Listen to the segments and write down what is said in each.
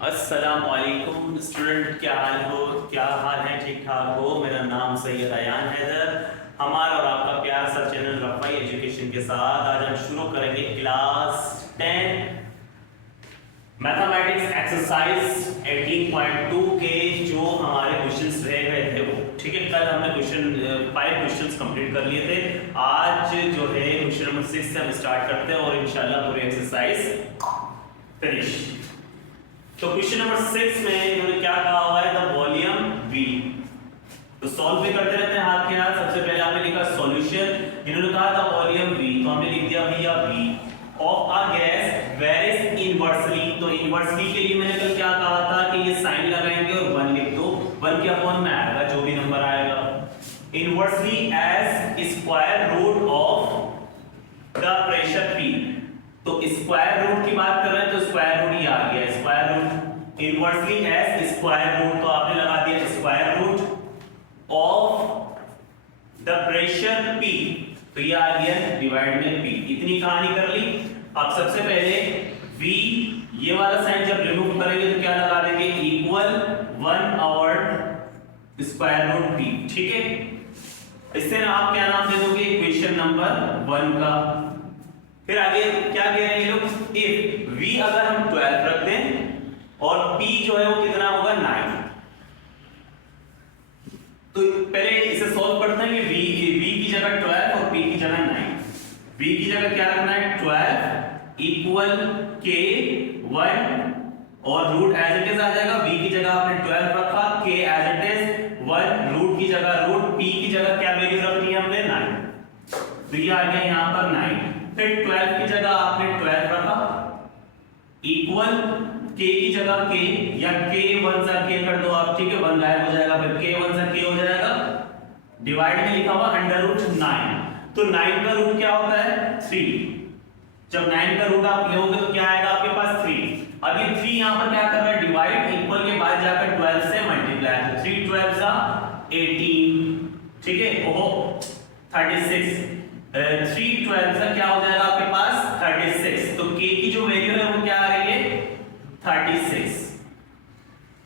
अस्सलामुअलैकुम स्टूडेंट, क्या हाल है? ठीक ठाक हो? मेरा नाम सैयद अयान हैदर, हमारा और आपका प्यारा सा चैनल रफ़ाई एजुकेशन के साथ आज हम शुरू करेंगे क्लास 10 मैथमेटिक्स एक्सरसाइज 18.2 के जो हमारे क्वेश्चंस रह गए थे वो। ठीक है, कल हमने 5 क्वेश्चंस कंप्लीट कर लिए थे। आज जो है क्वेश्चन नंबर 6 से हम स्टार्ट करते हैं और इंशाल्लाह पूरी एक्सरसाइज फिनिश। तो क्वेश्चन नंबर 6 में इन्होंने क्या कहा हुआ है? The volume V। तो सॉल्व भी करते रहते हैं हाथ के हाथ। सबसे पहले आपने लिखा सॉल्यूशन, इन्होंने कहा द वॉल्यूम V, तो हमने लिख दिया भैया V of a gas varies inversely. तो इनवर्सली के लिए मैंने कल क्या कहा था कि ये साइन लगाएंगे और 1 लिख दो, 1 के अपॉन में आएगा जो भी नंबर आएगा। Inversely as square root of the pressure P। तो स्क्वायर रूट की बात कर रहे हैं तो स्क्वायर रूट ये आ गया, square root inversely as square root, तो आपने लगा दिया square root of the pressure P, तो ये आ गया डिवाइड में P। इतनी कहानी कर ली। अब सबसे पहले V ये वाला साइन जब रिमूव करेंगे तो क्या लगा देंगे? Equal 1/, square root P। ठीक है, इससे ना आप क्या नाम दे दोगे? इक्वेशन नंबर 1 का। फिर आगे क्या कह रहे हैं ये लोग? इफ V अगर हम 12 रख दें और P जो है वो कितना होगा? 9। तो पहले इसे सॉल्व करते हैं कि V की जगह 12 और P की जगह 9। V की जगह क्या रखना है? 12 इक्वल K 1 और रूट एज इट इज आ जाएगा। V की जगह आपने 12 रखा, K as it is 1, root की जगह रूट, P की जगह क्या वैल्यू रखनी है हमने? 9। तो ये आ गया यहां पर 9। फिर 12 की जगह आपने 12 रखा इक्वल k की जगह k, या k 1 सा k कर दो आप। ठीक है, 1 गायब हो जाएगा, फिर k 1 सा k हो जाएगा, डिवाइड में लिखा हुआ √9। तो 9 का रूट क्या होता है? 3। जब 9 का रूट आप लोगे तो क्या आएगा आपके पास? 3। अब ये 3 यहां पर क्या कर रहा है? डिवाइड, इक्वल के बाद जाकर 12 से मल्टीप्लाई, तो 3 12 सा 18। ठीक है, ओहो 36, 3 12 से क्या हो जाएगा आपके पास? 36। तो k की जो वैल्यू है वो क्या आ रही है? 36।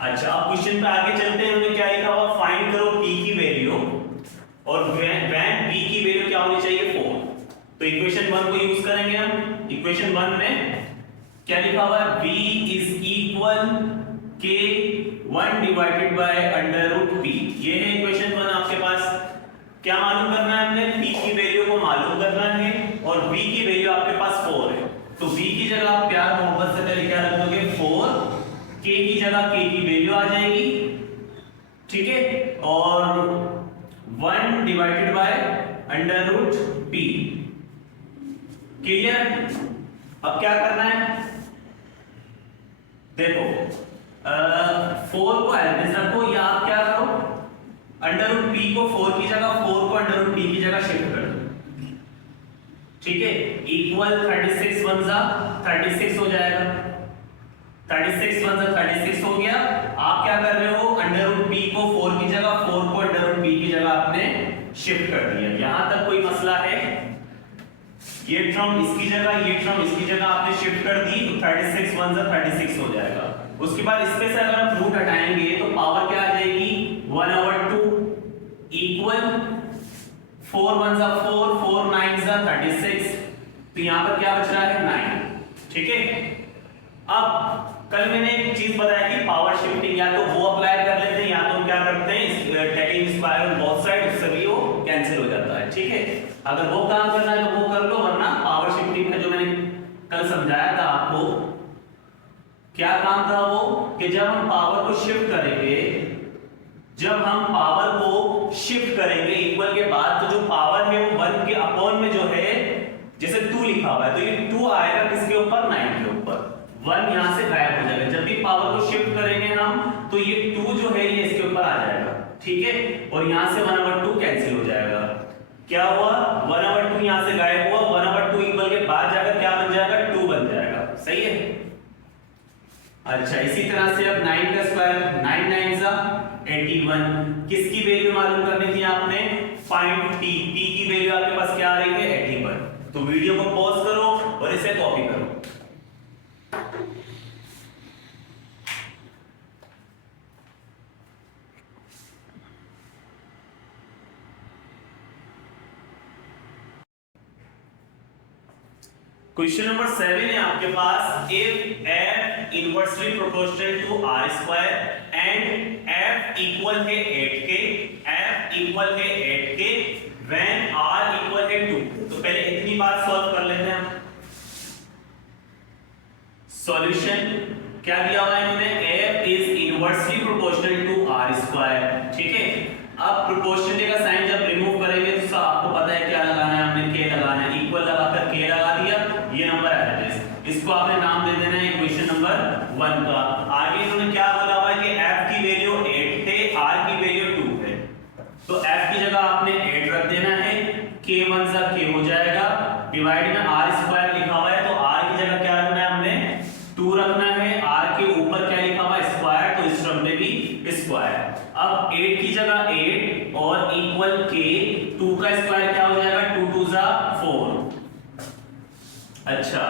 अच्छा, अब क्वेश्चन पे आगे चलते हैं। उन्होंने क्या लिखा हुआ? फाइंड करो p की वैल्यू और when p की वैल्यू क्या होनी चाहिए? 4। तो इक्वेशन 1 को यूज करेंगे हम। इक्वेशन 1 में क्या लिखा हुआ है? v is equal k 1 divided by √p। ये है इक्वेशन 1 आपके पास। क्या मालूम करना है हमने? p की वैल्यू को मालूम करना है और v की वैल्यू आपके पास 4 है। तो v की जगह आप प्यार मोहब्बत से पहले क्या रख दोगे? 4। k की जगह k की वैल्यू आ जाएगी। ठीक है, और 1 डिवाइडेड बाय √p। क्लियर? अब क्या करना है? देखो 4 को एलएस रखो, या आप क्या करो? √p को 4 की जगह 4 को √p की जगह शिफ्ट कर दो। ठीक है, इक्वल 36 1 जा 36 हो जाएगा। 36 1 जा 36 हो गया। आप क्या कर रहे हो? √p को 4 की जगह 4 को √p की जगह आपने शिफ्ट कर दिया। यहां तक कोई मसला है? ये टर्म इसकी जगह, ये टर्म इसकी जगह आपने शिफ्ट कर दी, तो 36 1 जा 36 हो जाएगा। उसके बाद इसमें से अगर हम रूट हटाएंगे तो पावर क्या आ जाएगी? 1/2 इक्वल 4 1 जा 4, 4 9 जा 36। तो यहां पर क्या बच रहा है? 9। ठीक है, अब कल मैंने एक चीज बताया कि पावर शिफ्टिंग या तो वो अप्लाई कर लेते हैं या तो हम क्या करते हैं taking square on both side, उससे भी वो कैंसिल हो जाता है। ठीक है, अगर वो काम करना है तो वो कर लो, वरना पावर शिफ्टिंग में जो मैंने कल समझाया था आपको, क्या काम था वो? कि जब हम पावर को शिफ्ट करेंगे, जब हम पावर को शिफ्ट करेंगे इक्वल के बाद, तो जो पावर है वो 1 के अपॉन में जो है, जैसे 2 लिखा हुआ है तो ये 2 आएगा किसके ऊपर? 9 के ऊपर। 1 यहां से गायब हो जाएगा। जब भी पावर को शिफ्ट करेंगे हम तो ये 2 जो है ये इसके ऊपर आ जाएगा। ठीक है, और यहां से 1/2 कैंसिल हो जाएगा। क्या हुआ? 1/2 यहां से गायब हुआ, 1/2 इक्वल के बाद जाकर क्या बन जाएगा? 2 बन जाएगा। सही है। अच्छा, इसी तरह से अब 9 का स्क्वायर, 9 9 जा 81। किसकी वैल्यू मालूम करनी थी आपने? Find p। p की वैल्यू आपके पास क्या आ रही है? 81। तो वीडियो को पॉज करो और इसे कॉपी करो। क्वेश्चन नंबर 7 है आपके पास, if f inversely proportional to r square and f equal है 8 के, f इक्वल है 8 के व्हेन r इक्वल है 2। तो पहले इतनी बात सॉल्व कर लेते हैं हम। सॉल्यूशन क्या दिया हुआ है इन्होंने, f is inversely proportional to r square, ठीक है। अब प्रोपोर्शनल का साइन जब रिमूव करेंगे तो आपको पता है क्या लगाना है, हमने k लगाना है, इक्वल लगाकर k लगा दिया, ये नंबर आ जाता है। इसको आपने नाम दे देना है इक्वेशन नंबर 1 का। आगे इन्होंने क्या बोला हुआ है कि f की वैल्यू 8 है, r की वैल्यू 2 है, तो f की जगह आपने 8 रख देना है, k 1 सा k हो जाएगा, डिवाइड में r स्क्वायर लिखा हुआ है तो r की जगह क्या रखना है, हमने 2 रखना है, r के ऊपर क्या लिखा हुआ है, स्क्वायर, तो इस टर्म में भी स्क्वायर। अब 8 की जगह 8 और इक्वल k, 2 का स्क्वायर क्या हो जाएगा, 2 2 जा 4। अच्छा,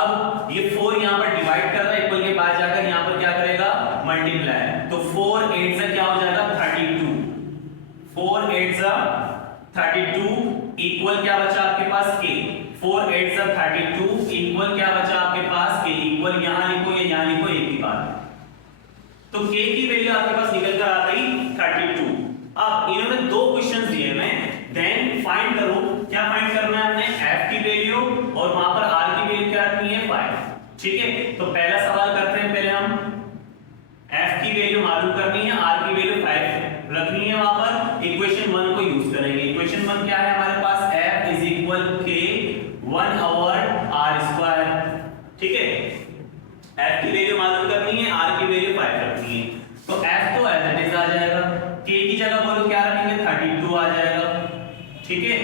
अब ये 4 यहां पर डिवाइड कर रहा है, इक्वल के बाद जाकर यहां पर क्या करेगा, मल्टीप्लाई, तो 4 8 से क्या हो जाएगा 32, 4 8 से 32 इक्वल क्या बचा आपके पास k, 4 8 से 32 इक्वल क्या बचा आपके पास k, इक्वल यहां लिखो या यहां लिखो, एक ही बात। तो k की वैल्यू आपके पास निकल कर आ गई 32। अब इन्होंने दो क्वेश्चंस दिए हैं, देन फाइंड करो, क्या फाइंड करना है हमने, f की वैल्यू और वहां पर r की वैल्यू क्या रखनी है 5, ठीक है। तो पहला सवाल करते हैं, पहले हम f की वैल्यू मालूम करनी है, r की वैल्यू 5 रखनी है, वहां पर इक्वेशन 1 को यूज करेंगे। इक्वेशन 1 क्या है हमारे पास, f is equal k 1 over r square, ठीक है। f की वैल्यू मालूम करनी है, r की वैल्यू 5 रखनी है, तो f तो एज इट इज आ जाएगा, k की जगह बोलो क्या रखेंगे 32 आ जाएगा, ठीक है,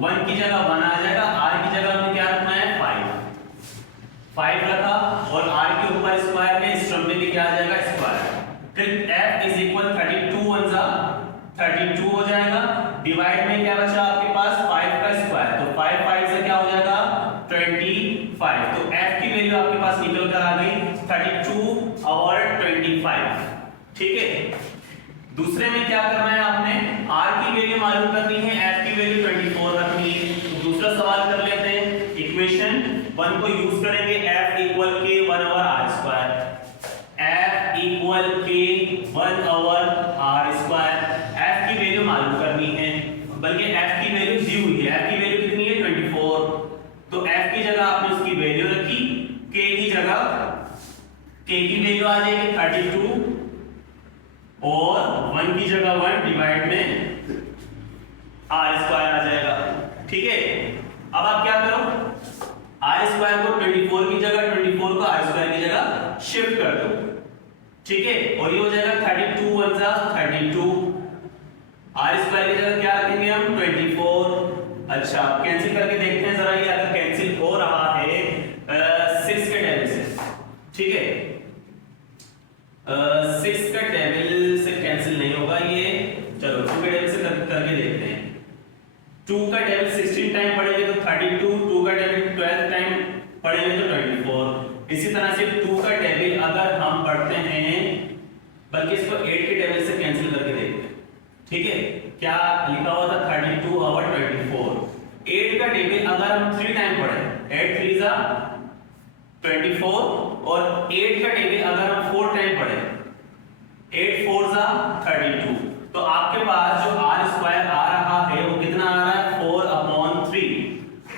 1 की जगह 1 आ जाएगा, r की जगह हमें क्या रखना है 5 रखा, और r के ऊपर स्क्वायर में इस टर्म में भी क्या आ जाएगा स्क्वायर, फिर f इज इक्वल 32 1 जा 32 हो जाएगा, डिवाइड में क्या बचा आपके पास 5 का स्क्वायर, तो 5 5 से क्या हो जाएगा 25, तो f की वैल्यू आपके पास निकल कर आ गई 32 और 25, ठीक है। दूसरे में क्या करना है आपने, r की वैल्यू मालूम करनी है, f की वैल्यू 24 रखनी है, तो दूसरा सवाल कर लेते हैं, इक्वेशन 1 को यूज करेंगे, f equal k 1 over r square, f equal k 1 over r square, f की वैल्यू मालूम करनी है, बल्कि f की वैल्यू दी हुई है, f की वैल्यू कितनी है 24, तो f की जगह आपने उसकी वैल्यू रखी, k की जगह k की वैल्यू आ जाएगी 32 और 1 की जगह 1 डिवाइड में r स्क्वायर आ जाएगा, ठीक है। अब आप क्या करो, r स्क्वायर को 24 की जगह 24 को r स्क्वायर की जगह शिफ्ट कर दो, ठीक है, और ये हो जाएगा 32 1 जा 32, r स्क्वायर की जगह क्या रखेंगे हम 24। अच्छा, कैंसिल करके देखते हैं जरा, ये अगर कैंसिल हो रहा है 6 के टेबल से, ठीक है, 6 का टेबल से कैंसिल नहीं होगा ये, चलो 2 के टेबल से करके देखते हैं। 2 का टेबल 16 टाइम पढ़ेंगे तो 32, 2 का टेबल 12 टाइम पढ़ेंगे तो 24। इसी तरह से 2 का टेबल अगर हम पढ़ते हैं, बल्कि इसको 8 के टेबल से कैंसिल करके देखते हैं, ठीक है, क्या लिखा हुआ था 32 और 24। 8 का टेबल अगर हम 3 टाइम पढ़ें, 8 3 जा 24, और 8 का टेबल अगर हम 4 टाइम पढ़ें, 8 4 जा 32, तो आपके पास जो r स्क्वायर आ रहा है वो कितना आ रहा है 4/3।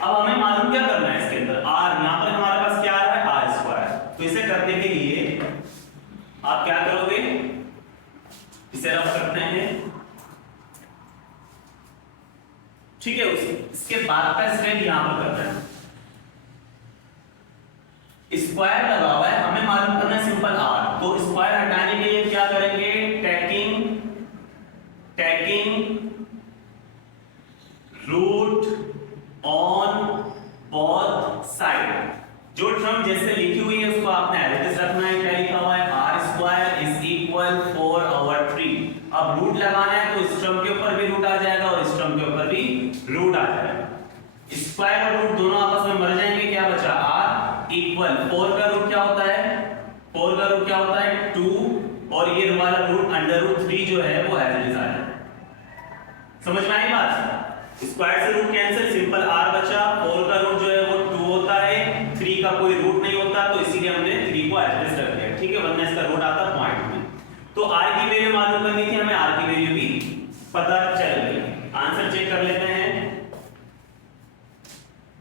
अब हमें मालूम क्या करना है इसके अंदर, r यहां पर हमारे पास क्या आ रहा है r स्क्वायर, तो इसे करने के लिए आप क्या करोगे, इसे रफ करते हैं, ठीक है। इसके बाद का स्टेप यहां पर करना है, स्क्वायर लगा हुआ है, हमें मालूम करना है सिंपल r, तो स्क्वायर हटाने के लिए क्या करेंगे, taking root on both side, जो टर्म जैसे लिखी हुई है उसको आपने एज इट इज रखना है, क्या लिखा हुआ है r स्क्वायर इज इक्वल 4/3। अब रूट लगाना है तो इस टर्म के ऊपर भी रूट आ जाएगा और इस टर्म के ऊपर भी रूट आ जाएगा, स्क्वायर और रूट दोनों आपस में मर जाएंगे, क्या बचा r इक्वल 4 का रूट क्या होता है, 4 का रूट क्या होता है 2, और ये वाला रूट √3 जो है वो एज इट इज आ जाएगा। समझ में आई बात, स्क्वायर से रूट कैंसिल, सिंपल r बचा, 4 का रूट जो है वो 2 होता है,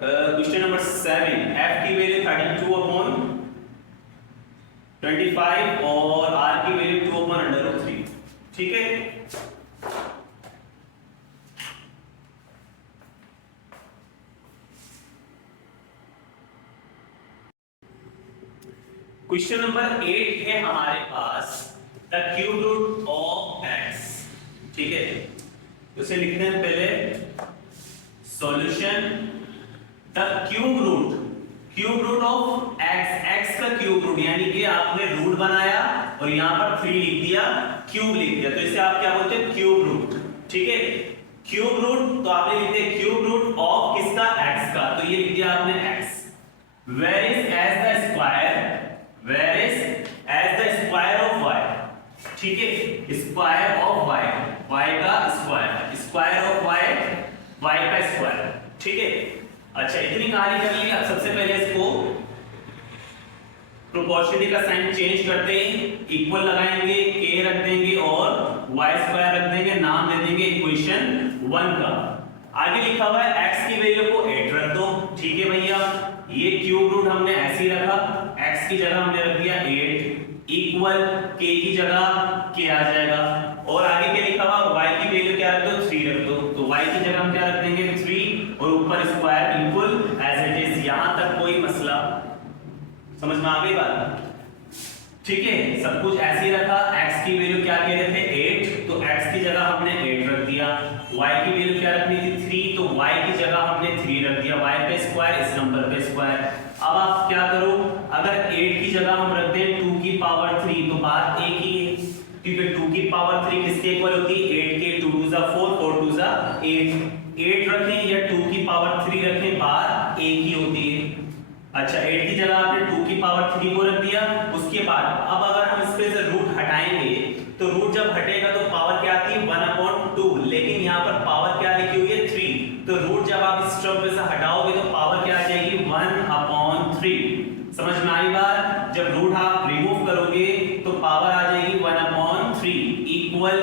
क्वेश्चन नंबर 7, f की वैल्यू 32/25 और r की वैल्यू 2/√3। ठीक है, क्वेश्चन नंबर 8 है हमारे पास the cube root of x। ठीक है, उसे लिखते हैं पहले solution the cube root of x, x का क्यूब रूट यानी कि आपने रूट बनाया और यहां पर 3 लिख दिया, क्यूब लिख दिया, तो इसे आप क्या बोलते हैं क्यूब रूट। ठीक है, क्यूब रूट तो आपने लिख दिया क्यूब रूट ऑफ किसका, x का, तो ये लिख दिया आपने x। Where is as the square of y। ठीक है, स्क्वायर ऑफ y, y का स्क्वायर ऑफ y, y का स्क्वायर। ठीक है, अच्छा इतनी कहानी कर ली। अब सबसे पहले इसको प्रोपोर्शनली का साइन चेंज करते हैं, इक्वल लगाएंगे, k रख देंगे और y स्क्वायर रख देंगे, नाम दे देंगे इक्वेशन 1 का। आगे लिखा हुआ है x की वैल्यू को 8 रख दो। ठीक है भैया, ये क्यूब रूट हमने ऐसे ही रखा, x की जगह हमने रख दिया 8 इक्वल k की जगह k आ जाएगा, और आगे क्या लिखा हुआ y की वैल्यू क्या रख दो, 3 रख दो, तो y की जगह हम क्या रख देंगे 3 और ऊपर स्क्वायर बिल्कुल एज इट इज। यहां तक कोई मसला समझ में आ गई बात? ठीक है, सब कुछ ऐसे ही रखा। x की वैल्यू क्या कह रहे थे 8, तो x की जगह हमने 8 रख दिया, y की वैल्यू क्या रखनी थी 3, तो y की जगह हमने 3 रख दिया, y पे स्क्वायर इस नंबर पे स्क्वायर। अब आप क्या करो, अगर 8 की जगह हम रख दें 2 की पावर 3 तो बात एक ही है, क्योंकि 2 की पावर 3 किसके इक्वल होती है 8 के, 2 2 4 4 2 8 रखें या 2 की पावर 3 रखें, बात एक ही होती है। अच्छा 8 की जगह आपने 2 की पावर 3 को रख दिया, उसके बाद अब अगर हम इस पे से रूट हटाएंगे तो रूट जब हटेगा तो पावर क्या आती है 1/2, लेकिन यहाँ पर पावर क्या लिखी हुई है 3, तो रूट जब आप इस टर्म पे से हटाओगे तो पावर क्या आ जाएगी 1/3। समझ में आई बात? जब रूट आप रिमूव करोगे तो पावर आ जाएगी 1/3 इक्वल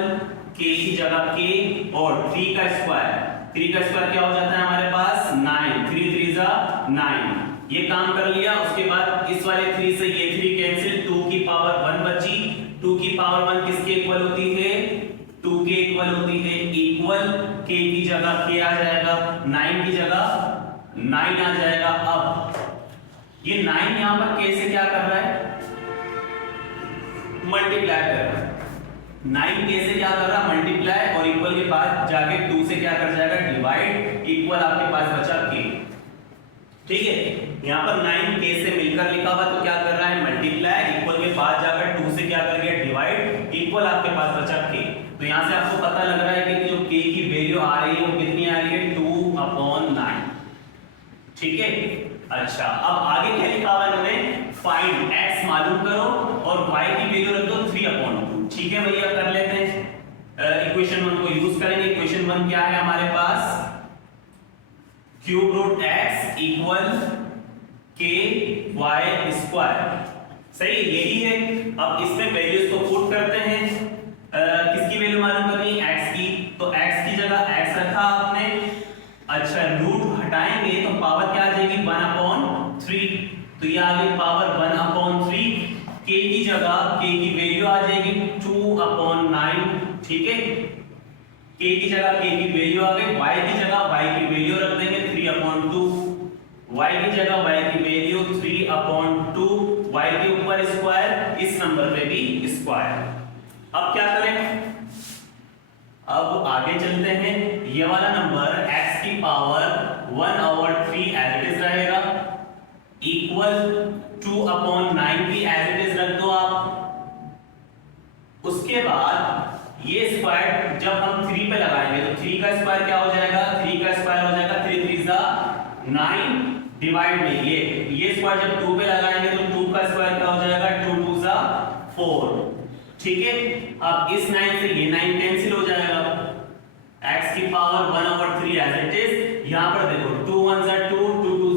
k की जगह k और 3 का स्क्वायर क्या हो जाता है हमारे पास 9, 3 3 9। ये काम कर लिया, उसके बाद इस वाले 3 से ये 3 कैंसिल, 2 की पावर 1 बची, 2 की पावर 1 किसके इक्वल होती है 2 के इक्वल होती है, इक्वल k की जगह k आ जाएगा, 9 की जगह 9 आ जाएगा। अब ये 9 यहां पर k से क्या कर रहा है मल्टीप्लाई कर रहा है, 9 k से क्या कर रहा है मल्टीप्लाई, और इक्वल के बाद जाके 2 से क्या कर जाएगा डिवाइड, इक्वल आपके पास बचा k। ठीक है, यहाँ पर 9 k से मिलकर लिखा हुआ तो क्या कर रहा है मल्टीप्लाई, इक्वल के बाद जाकर 2 से क्या कर गया डिवाइड, इक्वल आपके पास बचा k। तो यहाँ से आपको पता लग रहा है कि जो k की वैल्यू आ रही है वो कितनी आ रही है 2/9। ठीक है, अच्छा अब आगे क्या लिखा हुआ है इन्होंने फाइंड x मालूम करो और y की वैल्यू रख दो 3/2। ठीक है भैया, कर लेते हैं, इक्वेशन 1 को यूज करेंगे। इक्वेशन 1 क्या है हमारे पास cube root x equal k y square, सही यही है। अब इसमें वैल्यूज को पुट करते हैं, किसकी वैल्यू मालूम करनी है x की, तो x की जगह x रखा आपने। अच्छा रूट हटाएंगे तो पावर क्या आ जाएगी 1/3, तो ये आ गई पावर 1/3, k की जगह k की वैल्यू आ जाएगी 2/9। ठीक है, k की जगह k की वैल्यू आ गई, y की जगह y की वैल्यू रख देंगे 3/2, y की जगह y की वैल्यू 3/2, y के ऊपर स्क्वायर, इस नंबर पे भी स्क्वायर। अब क्या करें, अब आगे चलते हैं, ये वाला नंबर x की पावर 1/3 एज इट इज रहेगा, इक्वल 2/9 भी एज इट इज रख दो आप। उसके बाद ये स्क्वायर जब हम 3 पे लगाएंगे तो 3 का स्क्वायर क्या हो जाएगा 3 का स्क्वायर हो जाएगा 3 3 9 डिवाइड में ये स्क्वायर जब 2 पे लगाएंगे तो 2 का स्क्वायर क्या हो जाएगा 2 2 4। ठीक है, अब इस 9 से ये 9 कैंसिल हो जाएगा, x की पावर 1/3 एज इट इज। यहां पर देखो 2 1 2 2 2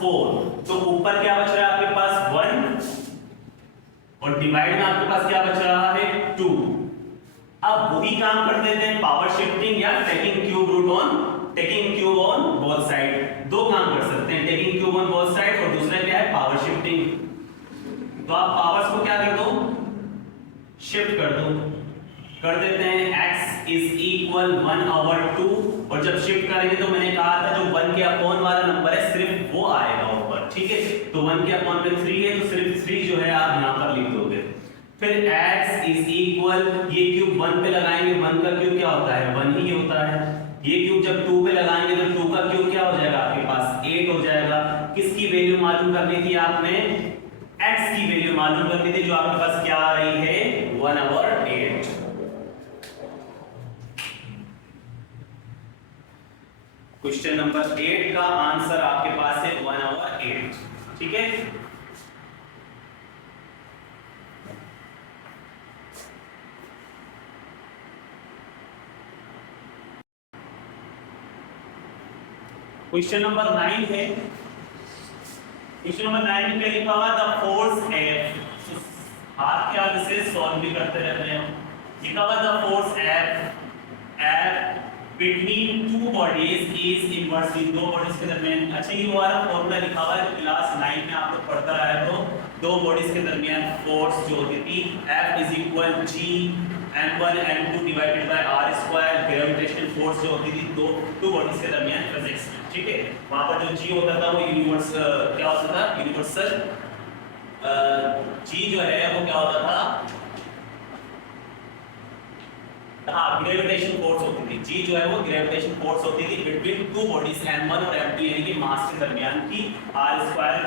4, तो ऊपर क्या बच रहा है आपके पास 1 और डिवाइड में आपके पास क्या बच रहा है 2। अब वही काम कर देते हैं पावर शिफ्टिंग या taking cube on both side. दो काम कर सकते ऑन बोथ साइड, और दूसरा क्या है पावर शिफ्टिंग। तो आप पावर्स को क्या कर दो, शिफ्ट कर दो, कर देते हैं x इज इक्वल 1/2, और जब शिफ्ट करेंगे तो मैंने कहा था जो 1 के अपॉन वाला नंबर है सिर्फ वो आएगा ऊपर, ठीक है। तो 1 के अपॉन में 3 है, तो सिर्फ 3 जो है आप यहाँ पर लिख दोगे। फिर x इज इक्वल, ये क्यूब 1 पे लगाएंगे, 1 का क्यूब क्या होता है 1 ही होता है। ये क्यूब जब 2 पे लगाएंगे तो 2 का क्यूब क्या हो जाएगा आपके पास 8 हो जाएगा। किसकी वैल्यू मालूम करनी थी आपने, x की वैल्यू मालूम करनी थी, जो आपके पास क्या आ रही है 1/8। क्वेश्चन नंबर 8 का आंसर आपके पास है 1/8, ठीक है। क्वेश्चन नंबर 9 है। क्वेश्चन नंबर 9 में क्या लिखा हुआ, द फोर्स F, हाथ के आगे से सॉल्व भी करते रहते हैं। लिखा हुआ the force F between two bodies is inversely, दो बॉडीज के दरमियान। अच्छा ये वाला फॉर्मूला लिखा हुआ है क्लास 9 में आप लोग पढ़ता रहा है, तो दो बॉडीज के दरमियान फोर्स जो होती थी F is equal G m1 m2 divided by r square, gravitational force जो होती थी टू बॉडीज के दरमियान फिजिक्स में, ठीक है। वहां पर जो G होता था वो यूनिवर्सल क्या होता था, यूनिवर्सल G जो है वो क्या होता था, हाँ ग्रेविटेशन फोर्स होती थी। G जो है वो ग्रेविटेशन फोर्स होती थी बिटवीन टू बॉडीज m1 और m2 यानी कि मास के दरमियान की, r स्क्वायर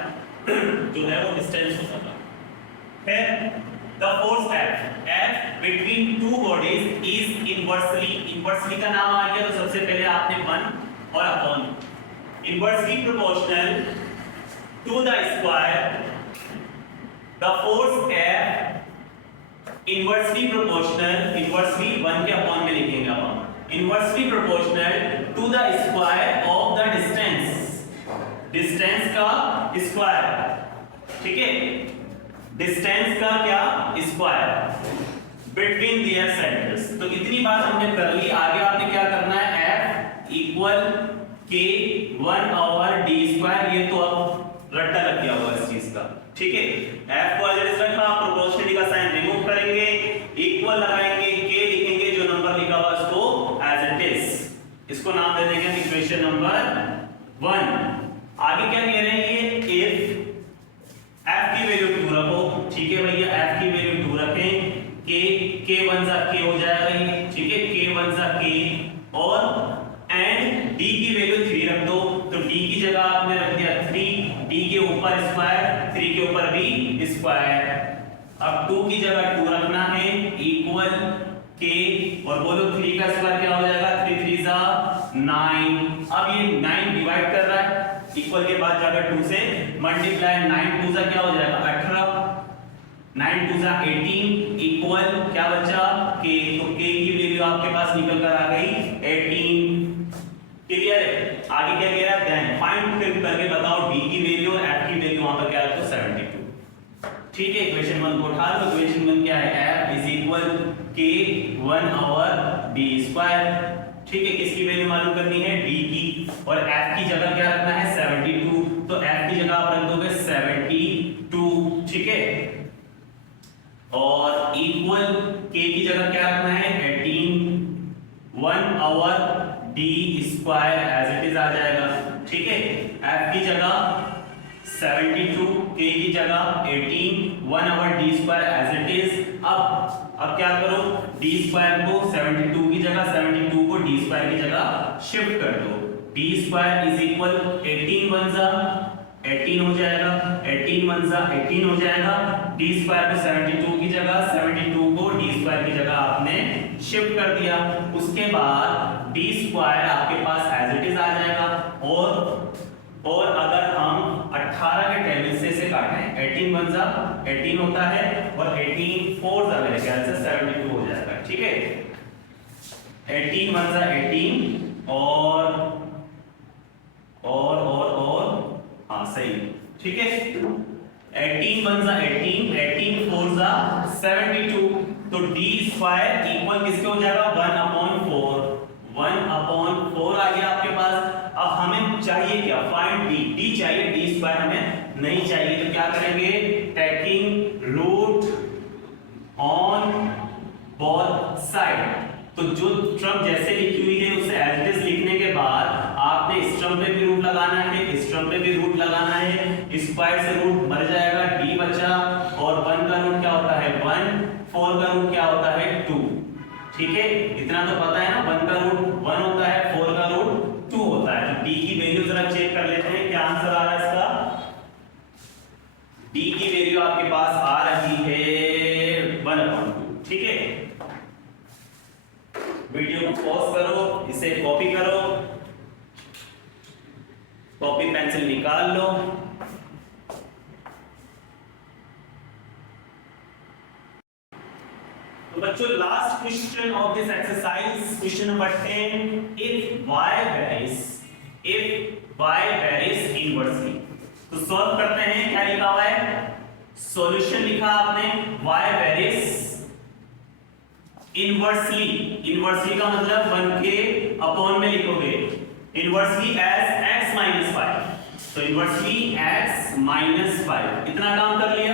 जो है वो डिस्टेंस होता था। फिर the force F between two bodies is inversely का नाम आ गया, तो सबसे पहले आपने 1 और upon, inversely proportional to the square, the force F inversely proportional, inversely 1 के अपॉन में लिखेंगे आप, inversely proportional to the square of the distance, distance का स्क्वायर, ठीक है, डिस्टेंस का क्या स्क्वायर बिटवीन देयर सेंटर्स। तो इतनी बात हमने कर ली। आगे आपने क्या करना है, F इक्वल k 1/d², ये तो अब रट्टा लग गया हुआ इस चीज का, ठीक है। F को एज इट इज रखा, प्रोपोर्शनलिटी का साइन रिमूव करेंगे, इक्वल लगाएंगे, k लिखेंगे, जो नंबर लिखा हुआ इसको एज इट इज, इसको नाम दे देंगे इक्वेशन नंबर 1। आगे क्या कह रहे हैं ये, इफ f की वैल्यू 2 रखो, ठीक है भैया, f की वैल्यू 2 रखें, k 1 जा k हो जाएगा ये, ठीक है, k 1 जा k, और एंड d की वैल्यू 3 रख दो, तो d की जगह आपने रख दिया 3, d के ऊपर स्क्वायर, 3 के ऊपर भी स्क्वायर। अब 2 की जगह 2 रखना है, इक्वल k, और बोलो 3 का स्क्वायर क्या हो जाएगा, 3 3 जा 9। अब ये 9 डिवाइड कर रहा है, इक्वल के बाद जाकर 2 से मल्टीप्लाई, 9 2 जा क्या हो जाएगा 18, 9 2 जा 18, इक्वल क्या बचा k, तो k की वैल्यू आपके पास निकल कर आ गई 18। क्लियर है। आगे क्या कह रहा है, देन फाइंड करके बताओ d की वैल्यू और f की वैल्यू, वहां पर क्या है तो 72, ठीक है। इक्वेशन 1 को उठा लो, इक्वेशन 1 क्या है, f is equal k 1/d², ठीक है। किसकी वैल्यू मालूम करनी है, d की, और f की जगह क्या रखना है 72, तो f की जगह आप रख दोगे 72, ठीक है, और इक्वल k की जगह क्या रखना है 18, 1/d² एज इट इज आ जाएगा, ठीक है। f की जगह 72, k की जगह 18, 1/d² एज इट इज। अब क्या करो, d² को 72 की जगह, 72 को d² की जगह शिफ्ट कर दो, d² इज इक्वल 18 1 जा 18 हो जाएगा, 18 1 जा 18 हो जाएगा, d² को 72 की जगह, 72 को d² की जगह आपने शिफ्ट कर दिया। उसके बाद d² आपके पास एज इट इज आ जाएगा, और अगर हम 18 के टेबल से काटें, 18 1 जा 18 होता है, और 18 4 जा मेरे ख्याल से 72 हो जाएगा, ठीक है। 18 1 जा 18, और हाँ सही, ठीक है। 18 1 जा 18, 18 4 जा 72, तो d² इक्वल किसके हो जाएगा 1/4, 1/4 आ गया आपके पास। अब हमें चाहिए क्या, फाइंड डी। डी चाहिए, डी स्क्वायर हमें नहीं चाहिए, तो क्या करेंगे, taking root on both side. तो जो टर्म जैसे लिखी हुई है उसे एज इट इज लिखने के बाद आपने इस टर्म पे भी रूट लगाना है, इस टर्म पे भी रूट लगाना है। स्क्वायर से रूट मर जाएगा, डी बचा, और 1 का रूट क्या होता है 1, 4 का रूट क्या होता है 2। ठीक है, इतना तो पता है ना, 1 का रूट 1 होता है, 4 का रूट 2 होता है। तो डी की वैल्यू जरा चेक कर लेते हैं, क्या आंसर आ रहा है इसका। डी की वैल्यू आपके पास आ रही है 1/2। ठीक है, वीडियो को पॉज करो, इसे कॉपी करो, कॉपी पेंसिल निकाल लो। तो बच्चों last question of this exercise, question number 10, if y varies inversely. तो सॉल्व करते हैं, क्या लिखा हुआ है, सॉल्यूशन लिखा आपने, y varies इनवर्सली। इनवर्सली का मतलब 1 के अपॉन में लिखोगे, इनवर्सली एज x - 5। तो इनवर्सली x - 5, इतना काम कर लिया।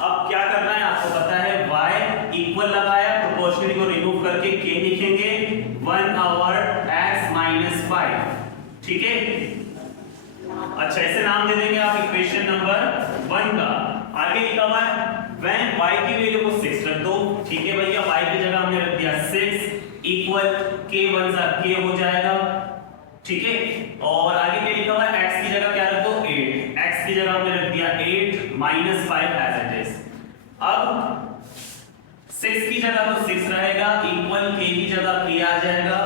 अब क्या करना है आपको पता है, y इक्वल लगाया, प्रोपोर्शनल को रिमूव करके k लिखेंगे 1/x - 5। ठीक है, अच्छा ऐसे नाम दे देंगे आप इक्वेशन नंबर 1 का। आगे लिखा हुआ है व्हेन y की वैल्यू को 6 रख दो। ठीक है भैया, y की जगह हमने रख दिया 6 इक्वल k 1 सा k हो जाएगा। ठीक है, और आगे क्या लिखा हुआ है, x की जगह क्या रख दो 8, x की जगह हमने रख दिया 8 - 5 एज इट इज। अब 6 की जगह तो 6 रहेगा, इक्वल k की जगह k आ जाएगा,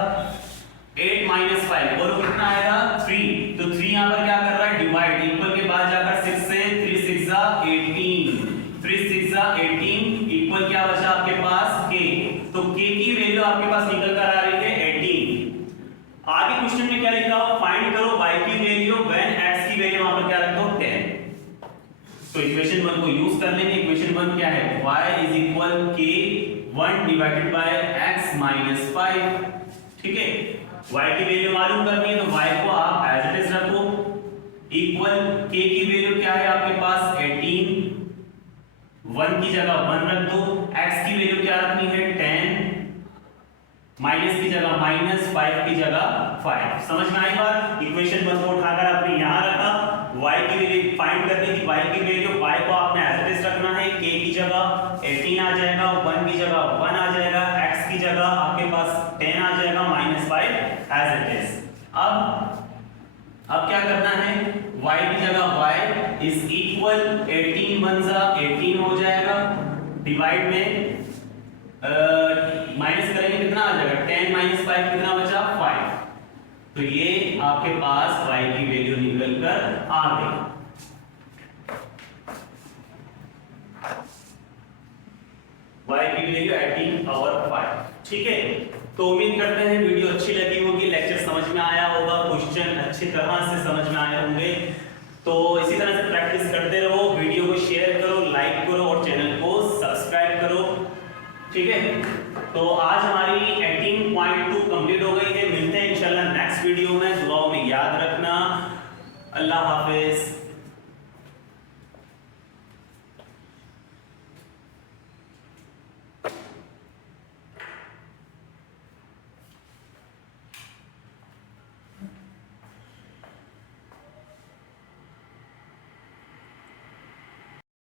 8 - 5 बोलो कितना आएगा 3। तो 3 यहां पर क्या कर रहा है, डिवाइड, इक्वल के बाद जाकर 6 से 3 6 18, 3 6 18 इक्वल क्या बचा आपके पास k। तो k की वैल्यू आपके पास निकल कर आ रही है 18। आगे क्वेश्चन में क्या लिखा हुआ, फाइंड करो y की वैल्यू व्हेन x की वैल्यू वहां पर क्या रख दो 10। तो इक्वेशन 1 को यूज कर लेंगे। इक्वेशन 1 क्या है, y = k 1 divided by x - 5। ठीक है, y की वैल्यू मालूम करनी है, तो y को आप एज इट इज रखो, इक्वल k की वैल्यू क्या है आपके पास 18, 1 की जगह 1 रख दो, x की वैल्यू क्या रखनी है 10, माइनस की जगह माइनस, 5 की जगह 5। समझ में आई बात। इक्वेशन 1 को उठाकर आपने यहां रखा, y की वैल्यू फाइंड करनी थी, y की वैल्यू, y को आपने एज इट इज रखना है, k की जगह 18 आ जाएगा, 1 की जगह 1 आ जाएगा, x की जगह आपके पास 10 आ जाएगा, -5 एज इट इज। अब क्या करना है, y की जगह y इज इक्वल 18 1 सा 18 हो जाएगा, डिवाइड में माइनस करेंगे कितना आ जाएगा 10 - 5 कितना बचा 5। तो ये आपके पास y की वैल्यू निकल कर आ गई। y की वैल्यू 18/5। ठीक है, तो उम्मीद करते हैं वीडियो अच्छी लगी होगी, लेक्चर समझ में आया होगा, क्वेश्चन अच्छी तरह से समझ में आए होंगे। तो इसी तरह से प्रैक्टिस करते रहो, वीडियो को शेयर करो, लाइक करो और चैनल को सब्सक्राइब करो। ठीक है, तो आज हमारी 18.2 कंप्लीट हो गई है। मिलते हैं इंशाल्लाह नेक्स्ट वीडियो में, दुआओं में याद रखना। अल्लाह हाफिज।